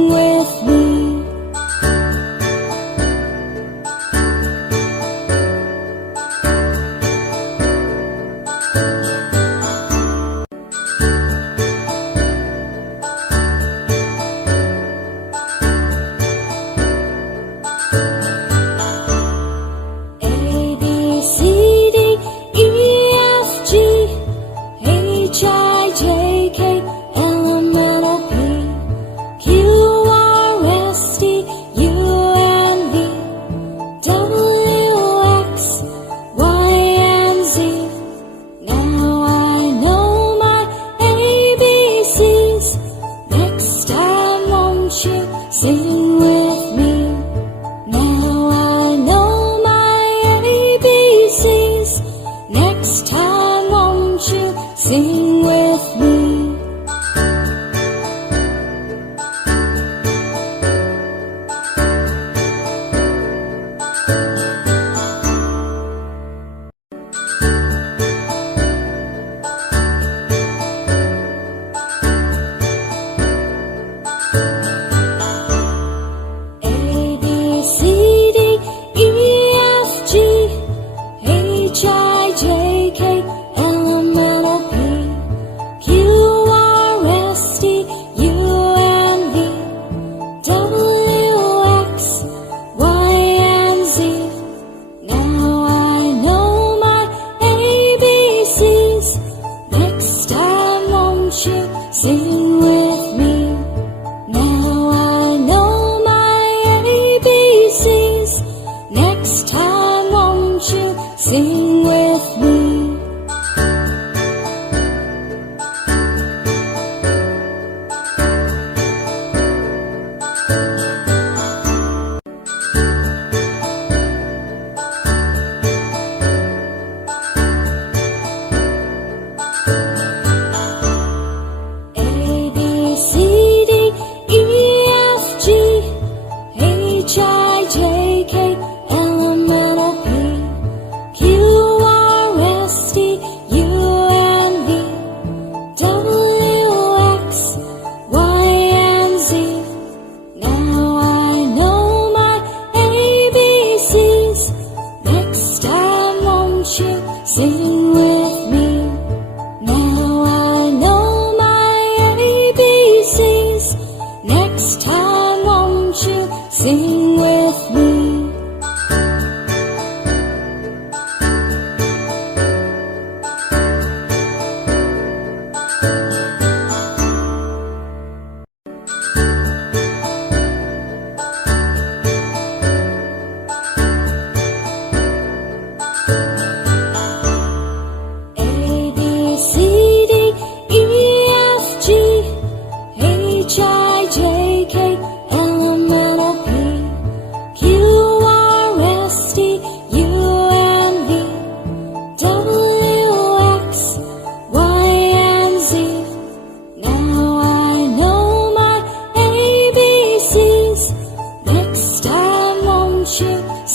Sing with me. Sing with me. Now I know my ABCs. Next time won't you sing with me? Sing with me. Now I know my ABCs. Next time won't you sing with me? Sing with me. Now I know my ABCs. Next time won't you sing with me?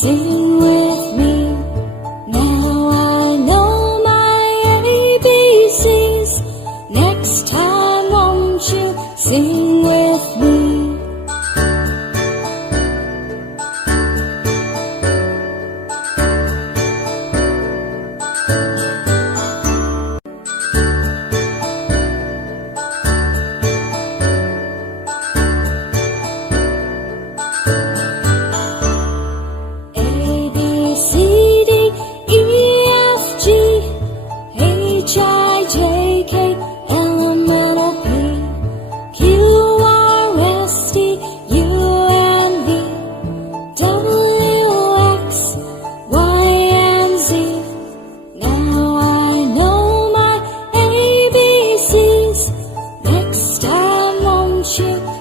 Sing with me. Now I know my ABCs. Next time won't you sing with me?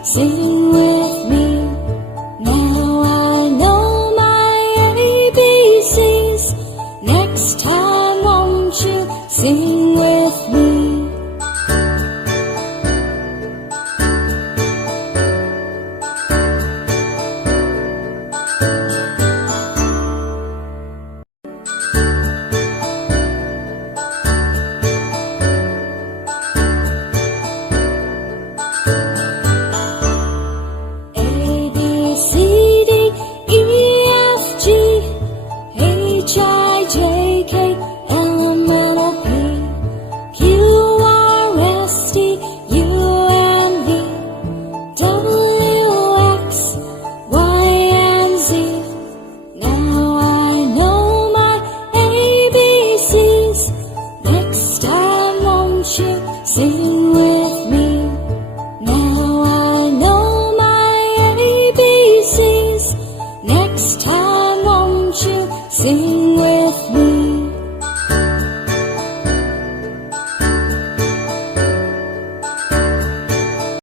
Sing with me. Now I know my ABCs. Next time won't you sing with me? with me.